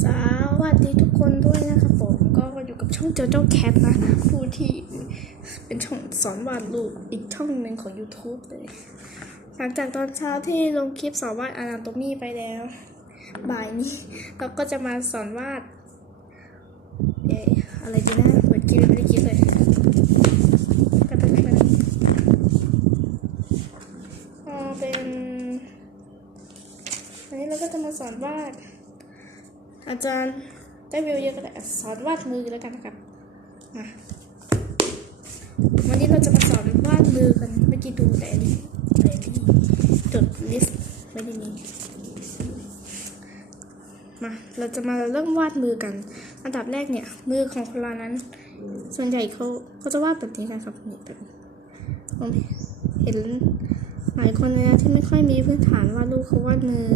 สวัสดีทุกคนด้วยนะครับผมก็อยู่กับช่องเจ้าเจ้าแคทนะ ผู้ที่เป็นช่องสอนวาดรูปอีกช่องหนึ่งของ YouTube เลย หลังจากตอนเช้าที่ลงคลิปสอนวาดอนาโตมีไปแล้ว บ่ายนี้ เราก็จะมาสอนวาดเอะอะไรดีนะเปิดคลิปไม่ได้คิดเลยก็เป็นอ่าเป็นอันนี้เราก็จะมาสอนวาด อาจารย์ได้วิวเยอะก็ได้สอนวาดมือแล้วกันนะครับวันนี้เราจะมาสอนวาดมือกันเมื่อกี้ดูแต่อันนี้แต่อันนี้จดลิสต์ไม่ได้มีมาเราจะมาเริ่มวาดมือกันอันดับแรกเนี่ย มือของคนเรานั้น ส่วนใหญ่เขาเขาจะวาดแบบนี้กันครับนี่แบบผมเห็นหลายคนเลยนะที่ไม่ค่อยมีพื้นฐานวาดรูปเขาวาดมือ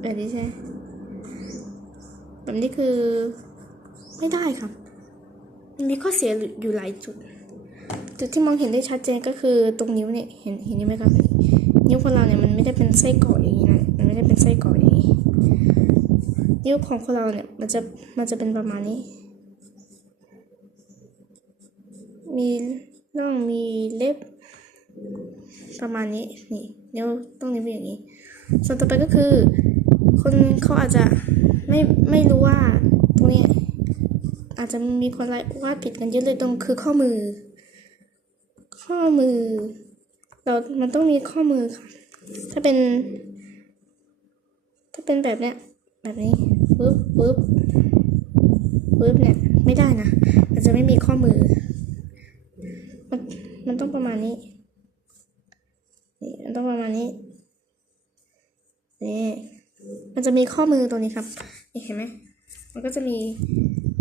แบบนี้ใช่ แบบนี้คือไม่ได้ครับมีข้อเสียอยู่หลายจุด จุดที่มองเห็นได้ชัดเจนก็คือตรงนิ้วเนี่ยเห็นเห็นไหมครับนิ้วคนเราเนี่ยมันไม่ได้เป็นไส้กรอกอย่างนี้นะมันไม่ได้เป็นไส้กรอกอย่างนี้นิ้วของคนเราเนี่ยมันจะมันจะเป็นประมาณนี้ มีน่องมีเล็บ ประมาณนี้นี่นิ้วต้องนิ้วเป็นอย่างนี้ ส่วนต่อไปก็คือ คนเขาอาจจะ ไม่ไม่รู้ว่าตรงนี้อาจจะมีคนไลวาดผิดกันเยอะเลยตรงคือข้อมือ ข้อมือ เรามันต้องมีข้อมือค่ะถ้าเป็น ถ้าเป็นแบบเนี้ยแบบนี้ปึ๊บปึ๊บปึ๊บเนี่ยไม่ได้นะมันจะไม่มีข้อมือ มันมันต้องประมาณนี้นี่มันต้องประมาณนี้นี่ มันจะมีข้อมือตรงนี้ครับเห็นไหมมันก็จะมี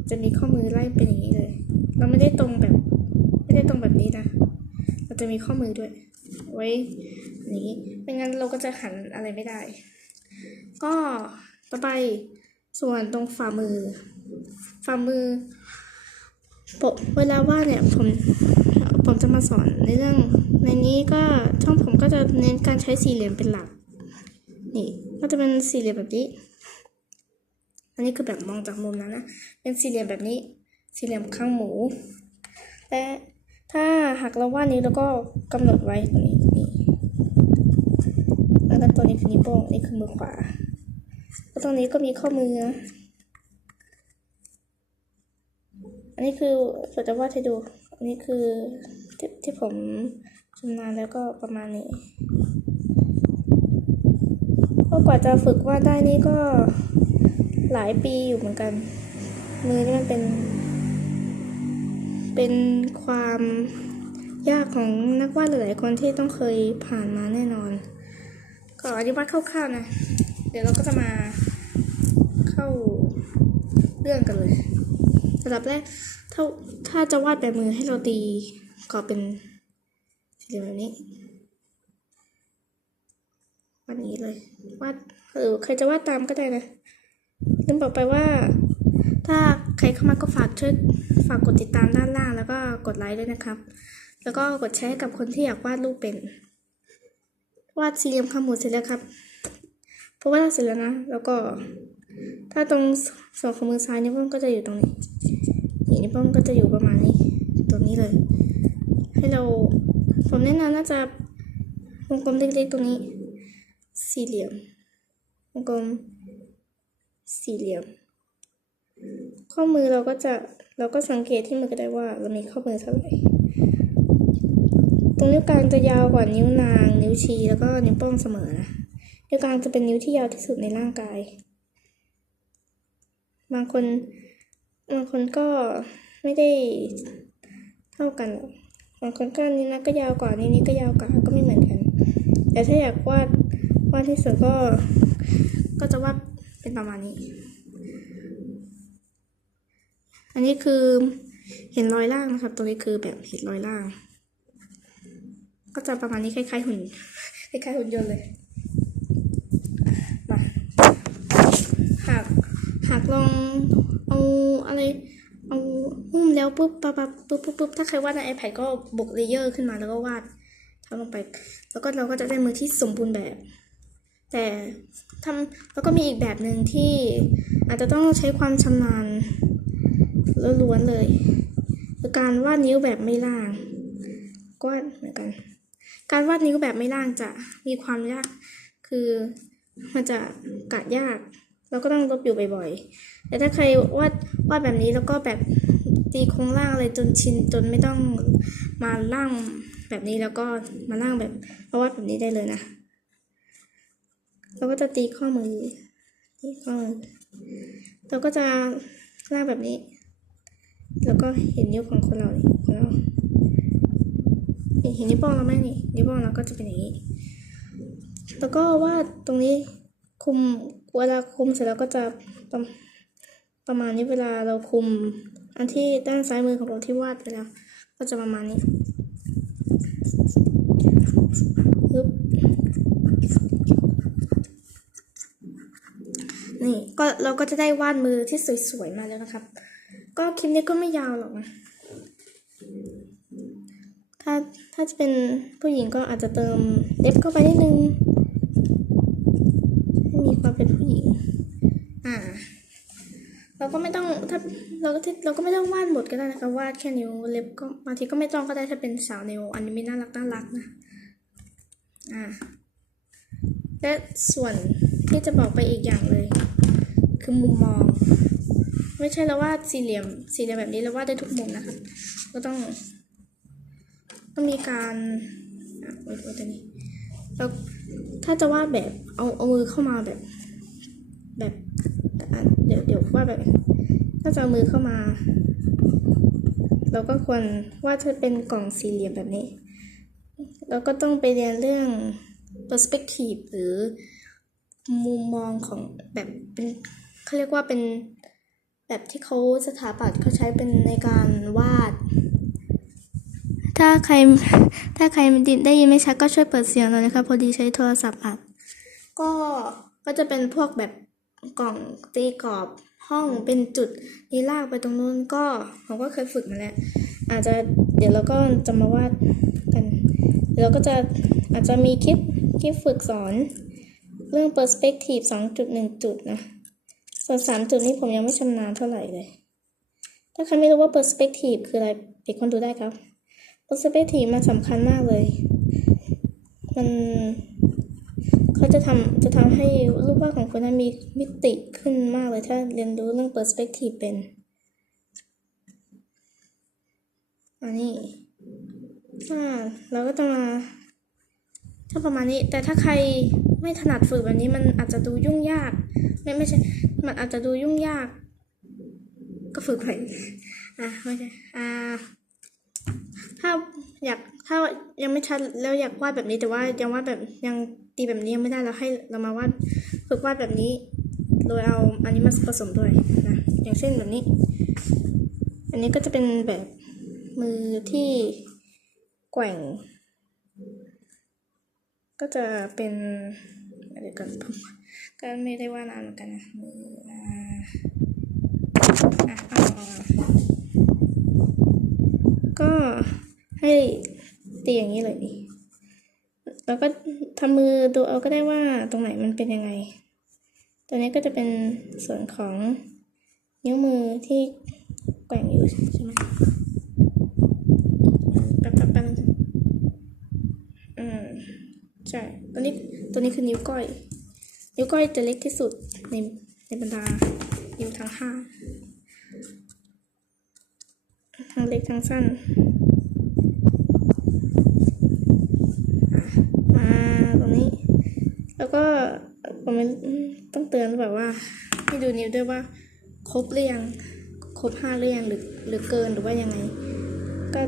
จะมีข้อมือไล่เป็นอย่างนี้เลย เราไม่ได้ตรงแบบ ไม่ได้ตรงแบบนี้นะเราจะมีข้อมือด้วย ไว้อย่างนี้ไม่งั้นเราก็จะหันอะไรไม่ได้ ก็ต่อไปส่วนตรงฝ่ามือ ฝ่ามือปกเวลาว่าเนี่ยผมผมจะมาสอนในเรื่อง ในนี้ก็ช่องผมก็จะเน้นการใช้สี่เหลี่ยมเป็นหลัก นี่ ก็จะเป็นสี่เหลี่ยมแบบนี้ อันนี้คือแบบมองจากมุมนั้นนะ เป็นสี่เหลี่ยมแบบนี้ สี่เหลี่ยมข้างหมู และถ้าหากเราวาดนี้แล้วก็กำหนดไว้ตรงนี้นี่แล้วก็ตัวนี้คือนิ้วโป้งนี่คือมือขวา แล้วตรงนี้ก็มีข้อมือนะ อันนี้คือเราจะวาดให้ดู อันนี้คือที่ที่ผมชำนาญแล้วก็ประมาณนี้ ก็กว่าจะฝึกวาดได้นี่ก็หลายปีอยู่เหมือนกัน มือนี่มันเป็น เป็นความยากของนักวาดหลายๆคนที่ต้องเคยผ่านมาแน่นอน ก็อธิบายคร่าวๆนะ เดี๋ยวเราก็จะมาเข้าเรื่องกันเลยระดับแรกถ้าถ้าจะวาดแบบมือให้เราตีก็เป็นสี่เหลี่ยมแบบนี้ อย่างนี้เลยวาดเออใครจะวาดตามก็ได้นะลืมบอกไปว่า ถ้าใครเข้ามาก็ฝากช่วยฝากกดติดตามด้านล่าง แล้วก็กดไลค์ด้วยนะครับ แล้วก็กดแชร์ให้กับคนที่อยากวาดรูปเป็น วาดสี่เหลี่ยมขมวดเสร็จแล้วครับเพราะว่าเสร็จแล้วนะ แล้วก็ ถ้าตรงส่วนของมือซ้ายนิ้วโป้งก็จะอยู่ตรงนี้นี่นิ้วโป้งก็จะอยู่ประมาณนี้ ตรงนี้เลย ให้เราผมแนะนำน่าจะวงกลมเล็กๆตรงนี้ สี่เหลี่ยมวงกลมสี่เหลี่ยม ข้อมือเราก็จะเราก็สังเกตที่มือก็ได้ว่า เรามีข้อมือเท่าไหร่ตรงนิ้วกลางจะยาวกว่านิ้วนาง นิ้วชี้แล้วก็นิ้วโป้งเสมอนะนิ้วกลางจะเป็นนิ้วที่ยาวที่สุดในร่างกาย บางคนบางคนก็ไม่ได้เท่ากันบางคนก็นิ้วนั้นก็ยาวกว่านิ้วนี้ก็ยาวกว่าก็ไม่เหมือนกันแต่ถ้าอยากวาด วาดที่สุดก็ ก็จะวาดเป็นประมาณนี้ อันนี้คือเห็นรอยล่างนะครับ ตรงนี้คือแบบเห็นรอยล่าง ก็จะประมาณนี้คล้ายๆหุ่น คล้ายๆหุ่นยนต์เลย มา หาก หากลองเอาอะไร เอาหุ้มแล้วปุ๊บปั๊บปั๊บปุ๊บปุ๊บปุ๊บถ้าใครวาดใน iPad ก็บวกเลเยอร์ขึ้นมาแล้วก็วาดทำลงไป แล้วก็เราก็จะได้มือที่สมบูรณ์แบบ แต่ทำแล้วก็มีอีกแบบหนึ่งที่อาจจะต้องใช้ความชำนาญล้วนๆเลยคือการวาดนิ้วแบบไม่ล่างก็วาดเหมือนกัน การวาดนิ้วแบบไม่ล่างจะมีความยากคือมันจะกะยากเราก็ต้องลบอยู่บ่อยๆ แต่ถ้าใครวาดวาดแบบนี้แล้วก็แบบตีโครงล่างอะไรจนชินจนไม่ต้องมาล่างแบบนี้แล้วก็มาล่างแบบมาวาดแบบนี้ได้เลยนะ เราก็จะตีข้อมือตีข้อมือเราก็จะลางแบบนี้ แล้วก็เห็นนิ้วของคนเรานี่ของเราเห็นนิ้วโป้งเราไหมนี่นิ้วโป้งเราก็จะเป็นอย่างนี้ แล้วก็วาดตรงนี้คุมเวลาคุมเสร็จแล้วก็จะประประมาณนี้เวลาเราคุม อันที่ด้านซ้ายมือของเราที่วาดไปแล้ว ก็จะประมาณนี้ปึ๊บ นี่ก็เราก็จะได้วาดมือที่สวยๆมาแล้วนะครับ ก็คลิปนี้ก็ไม่ยาวหรอกนะถ้าถ้าจะเป็นผู้หญิงก็อาจจะเติมเล็บเข้าไปนิดนึงให้มีความเป็นผู้หญิง อ่า เราก็ไม่ต้องถ้าเราก็เราก็ไม่ต้องวาดหมดก็ได้นะคะวาดแค่นิ้วเล็บก็บางทีก็ไม่ต้องก็ได้ถ้าเป็นสาวนิ้วอันนี้ไม่น่ารักน่ารักนะ อ่าและส่วน ที่จะบอกไปอีกอย่างเลย คือมุมมอง ไม่ใช่เราวาดสี่เหลี่ยมสี่เหลี่ยมแบบนี้เราวาดได้ทุกมุมนะครับก็ต้อง ต้องมีการอะโอ๊ยตัวนี้แล้วถ้าจะวาดแบบเอาเอามือเข้ามาแบบ แบบเดี๋ยวเดี๋ยววาดแบบ ถ้าจะเอามือเข้ามา เราก็ควรวาดให้เป็นกล่องสี่เหลี่ยมแบบนี้เราก็ต้องไปเรียนเรื่อง perspective หรือ มุมมองของแบบเป็นเขาเรียกว่าเป็นแบบที่เขาสถาปัตย์เขาใช้เป็นในการวาด ถ้าใครถ้าใครได้ยินไม่ชัดก็ช่วยเปิดเสียงหน่อยนะคะ พอดีใช้โทรศัพท์อัด ก็ก็จะเป็นพวกแบบกล่องตีกรอบห้องเป็นจุดนี้ลากไปตรงนู้นก็ผมก็เคยฝึกมาแล้ว อาจจะเดี๋ยวเราก็จะมาวาดกัน เดี๋ยวเราก็จะอาจจะมีคลิปคลิปฝึกสอน เรื่อง perspective 2.1 จุดนะ ส่วน 3 จุดนี้ผมยังไม่ชำนาญเท่าไหร่เลย ถ้าใครไม่รู้ว่า perspective คืออะไรเด็กคนดูได้ครับ perspective มันสำคัญมากเลย มันเขาจะทำจะทำให้รูปวาดของคุณนั้นมีมิติขึ้นมากเลยถ้าเรียนรู้เรื่อง perspective เป็น อันนี้อ่าเราก็จะมาถ้าประมาณนี้ แต่ถ้าใคร ไม่ถนัดฝึกแบบนี้มันอาจจะดูยุ่งยาก ไม่ไม่ใช่ มันอาจจะดูยุ่งยาก ก็ฝึกไปอะไม่ใช่อ่าถ้าอยากถ้ายังไม่ชัดแล้วอยากวาดแบบนี้แต่ว่ายังวาดแบบยังตีแบบนี้ยังไม่ได้เราให้เรามาวาดฝึกวาดแบบนี้ โดยเอาอันนี้มาผสมด้วยนะอย่างเช่นแบบนี้ อันนี้ก็จะเป็นแบบมือที่แกว่ง ก็จะเป็นเดี๋ยวกันก็ไม่ได้ว่านานเหมือนกันนะมืออ่าอะเอาเอาเอาก็ให้ตีอย่างนี้เลยนี่แล้วก็ทำมือดูเอาก็ได้ว่าตรงไหนมันเป็นยังไง ตัวนี้ก็จะเป็นส่วนของนิ้วมือที่แกว่งอยู่ใช่ไหมแป๊บแป๊บแป๊บนึงอืม ใช่ตัวนี้ตัวนี้คือนิ้วก้อย นิ้วก้อยจะเล็กที่สุดในในบรรดานิ้วทั้งห้าทั้งเล็กทั้งสั้นอะมาตรงนี้ แล้วก็ผมไม่ต้องเตือนแบบว่า ให้ดูนิ้วด้วยว่า ครบหรือยังครบห้าหรือยังหรือหรือเกินหรือว่ายังไง ก็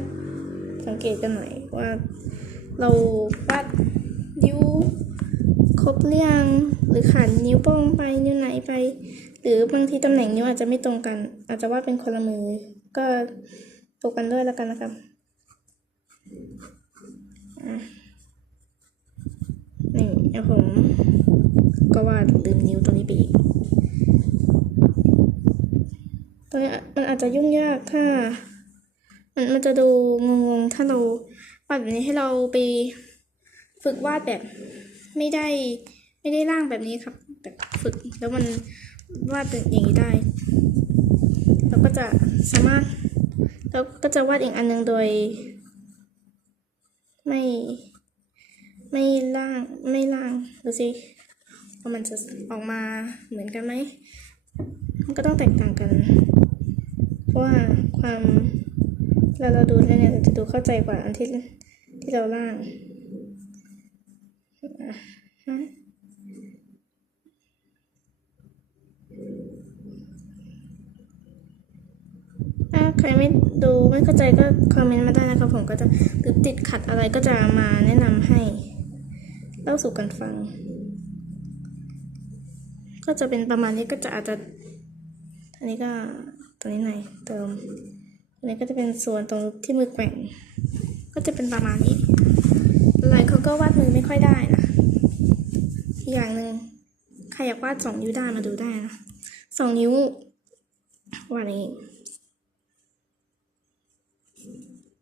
สังเกตกันหน่อยว่าเราวาด นิ้วครบหรือยังหรือขาดนิ้วโป้งไปนิ้วไหนไป หรือบางทีตำแหน่งนิ้วอาจจะไม่ตรงกัน อาจจะว่าเป็นคนละมือ ก็ตกกันด้วยแล้วกันนะครับนี่เดี๋ยวผมก็วาดลืมนิ้วตรงนี้ไปอีกตรงนี้มันอาจจะยุ่งยากถ้า มันมันจะดูงงๆถ้าเราวาดแบบนี้ให้เราไป ฝึกวาดแบบไม่ได้ไม่ได้ร่างแบบนี้ครับแต่ฝึกแล้วมันวาดเป็นอย่างนี้ได้ เราก็จะสามารถเราก็จะวาดอีกอันหนึงโดย ไม่ไม่ล่างไม่ล่างดูสิว่ามันจะออกมาเหมือนกันไหมมันก็ต้องแตกต่างกัน เพราะว่าความเราเราดูเนี่ยจะดูเข้าใจกว่าอันที่ที่เราล่างอะฮะถ้า ใครไม่ดูไม่เข้าใจก็คอมเมนต์มาได้นะครับผมก็จะหรือติดขัดอะไรก็จะมาแนะนำให้เล่าสู่กันฟัง ก็จะเป็นประมาณนี้ก็จะอาจจะอันนี้ก็ตัวนี้หน่อยเติมอันนี้ก็จะเป็นส่วนตรงที่มือแกว่ง ก็จะเป็นประมาณนี้หลายคนก็วาดมือไม่ค่อยได้นะอีกอย่างหนึ่งใครอยากวาดสองนิ้วได้มาดูได้นะสองนิ้ววาดอย่างนี้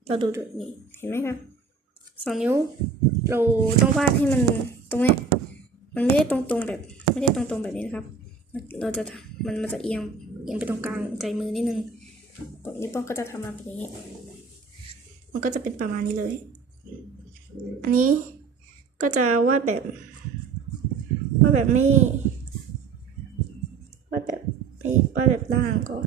เราดูดูนี่เห็นไหมคะสองนิ้ว เราต้องวาดให้มันตรงเนี้ยมันไม่ได้ตรงๆแบบ ไม่ได้ตรงๆแบบนี้นะครับ เราจะมันมันจะเอียงเอียงไปตรงกลางใจมือนิดนึงกดนิ้วโป้งก็จะทำมาแบบนี้ มันก็จะเป็นประมาณนี้เลย อันนี้ก็จะวาดแบบวาดแบบไม่วาดแบบไม่วาดแบบล่างก่อน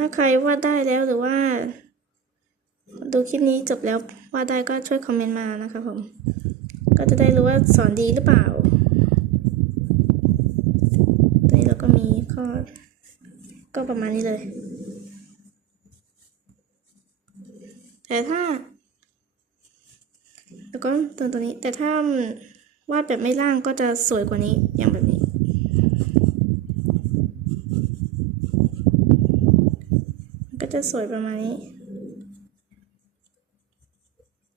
ถ้าใครวาดได้แล้วหรือว่า ดูคลิปนี้จบแล้ววาดได้ก็ช่วยคอมเมนต์มานะคะผม ก็จะได้รู้ว่าสอนดีหรือเปล่าตอนนี้เราก็มีข้อ ก็ประมาณนี้เลย แต่ถ้าแล้วก็ตัวตัวนี้ แต่ถ้าวาดแบบไม่ล่างก็จะสวยกว่านี้อย่างแบบนี้ ก็ จะสวยประมาณนี้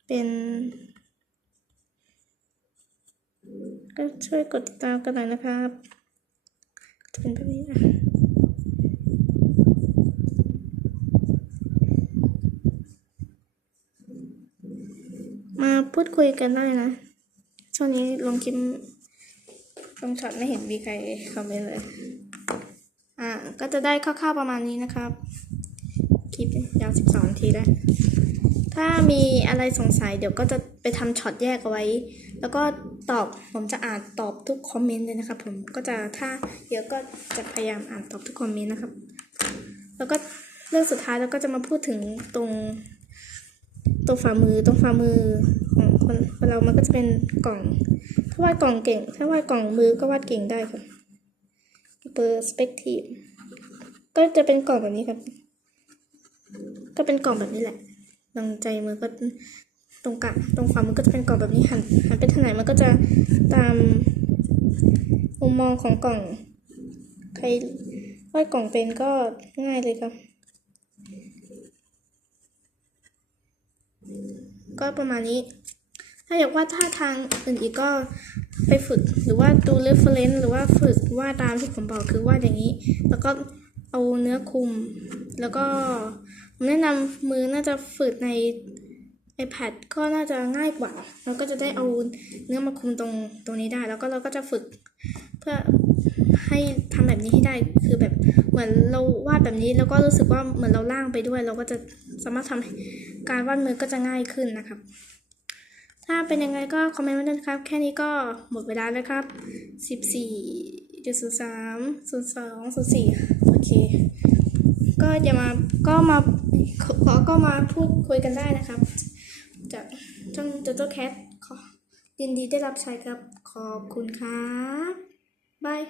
เป็น ก็ช่วยกดติดตามกันหน่อยนะครับจะเป็นแบบนี้นะมาพูดคุยกันได้นะ ช่วงนี้ลงคลิปลงช็อตไม่เห็นมีใครคอมเมนต์เลย อ่า ก็จะได้คร่าวๆประมาณนี้นะครับ ลิปยาว12นาทีแล้ว ถ้ามีอะไรสงสัยเดี๋ยวก็จะไปทำช็อตแยกเอาไว้ แล้วก็ตอบผมจะอ่านตอบทุกคอมเมนต์เลยนะครับผมก็จะถ้าเดี๋ยวก็จะพยายามอ่านตอบทุกคอมเมนต์นะครับ แล้วก็เรื่องสุดท้ายเราก็จะมาพูดถึงตรงตรงฝ่ามือตรงฝ่ามือของคนคนเรามันก็จะเป็นกล่อง ถ้าวาดกล่องเก่ง ถ้าวาดกล่องมือก็วาดเก่งได้ค่ะ perspective ก็จะเป็นกล่องแบบนี้ครับ ก็เป็นกล่องแบบนี้แหละตรงใจมือก็ตรงกลางตรงฝ่ามือก็จะเป็นกล่องแบบนี้หันหันไปทางไหนมันก็จะตามมุมมองของกล่อง ใครวาดกล่องเป็นก็ง่ายเลยครับ ก็ประมาณนี้ ถ้าอยากวาดท่าทางอื่นอีกก็ไปฝึกหรือว่าดู reference หรือว่าฝึกวาดตามที่ผมบอกคือวาดอย่างนี้ แล้วก็เอาเนื้อคุมแล้วก็ แนะนำมือน่าจะฝึกใน iPad ก็น่าจะง่ายกว่า เราก็จะได้เอาเนื้อมาคุมตรงตรงนี้ได้ แล้วก็เราก็จะฝึกเพื่อให้ทำแบบนี้ให้ได้ คือแบบเหมือนเราวาดแบบนี้ แล้วก็รู้สึกว่าเหมือนเราล่างไปด้วย เราก็จะสามารถทำให้การวาดมือก็จะง่ายขึ้นนะครับ ถ้าเป็นยังไงก็คอมเมนต์มาด้วยนะครับ แค่นี้ก็หมดเวลาแล้วครับสิบสี่จุดศูนย์สามศูนย์สองศูนย์สี่โอเค ก็จะมาก็มาขอก็มาพูดคุยกันได้นะครับ จากช่องจโจแคทขอยินดีได้รับใช้ครับ ขอบคุณครับบาย